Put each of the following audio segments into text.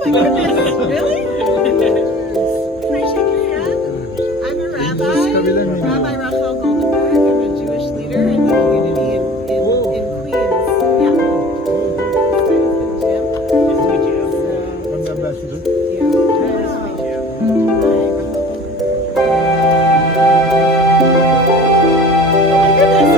Oh my goodness, really? Can I shake your hand? I'm a rabbi, Rabbi Rachel Goldenberg. I'm a Jewish leader in the community in Queens. Yeah. Jim. Nice to meet you. I'm the ambassador. Yeah. Nice to meet you. Hi, Rachel Goldenberg. Oh my goodness.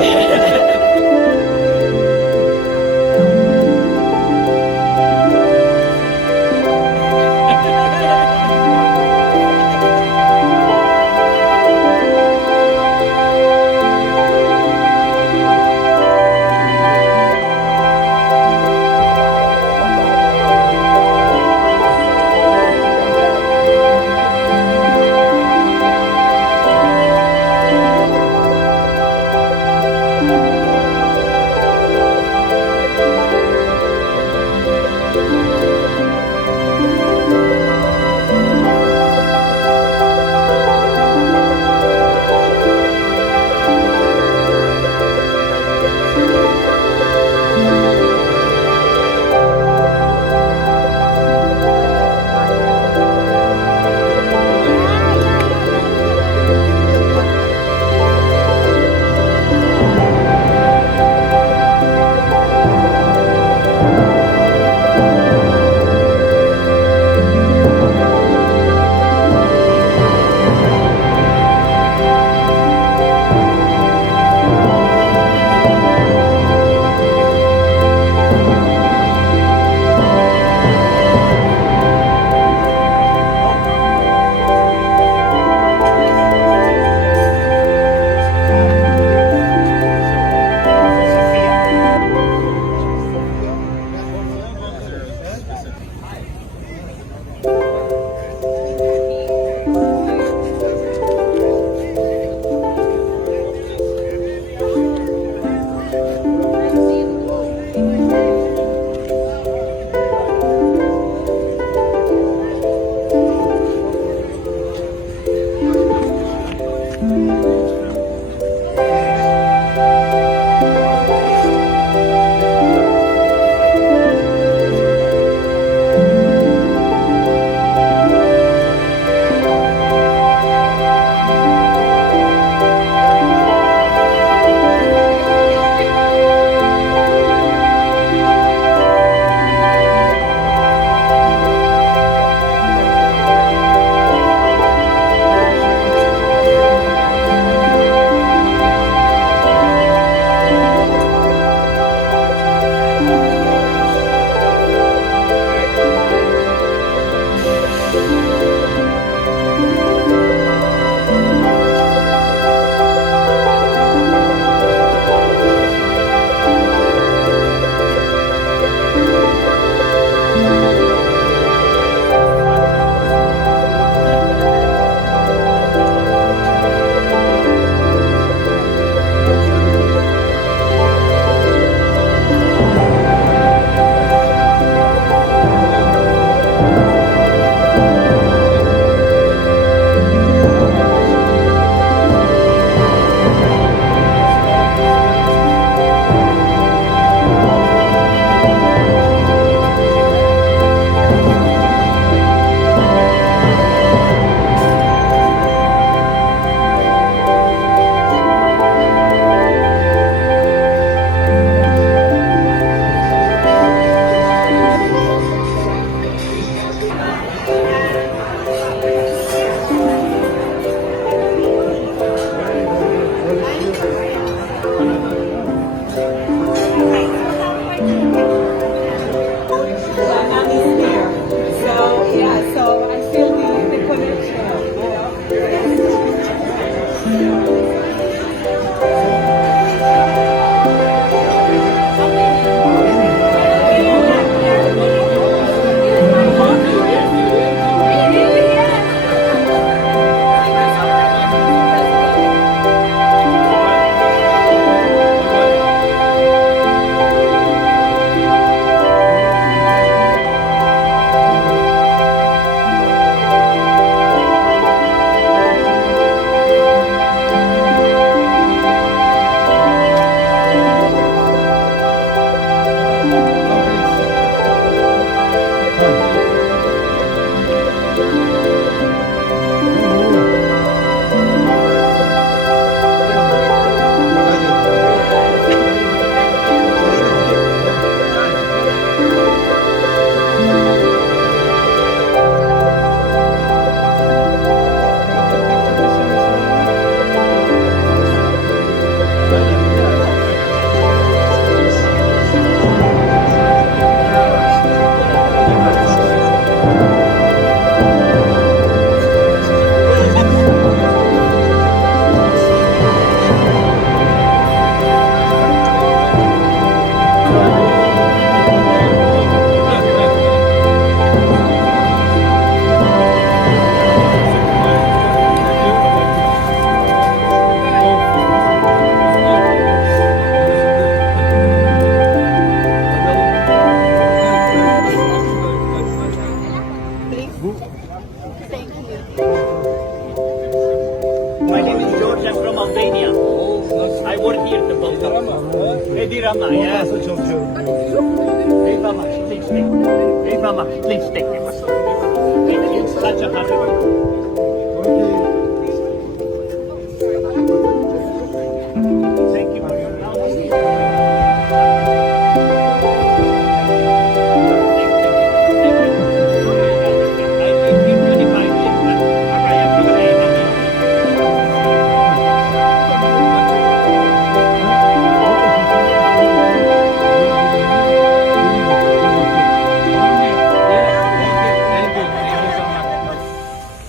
Thank you very much. Nasıl çalışıyorum diyor. Thank you very much. Please take. Thank you very much. Please take. Thank you. Such a happy. Okay.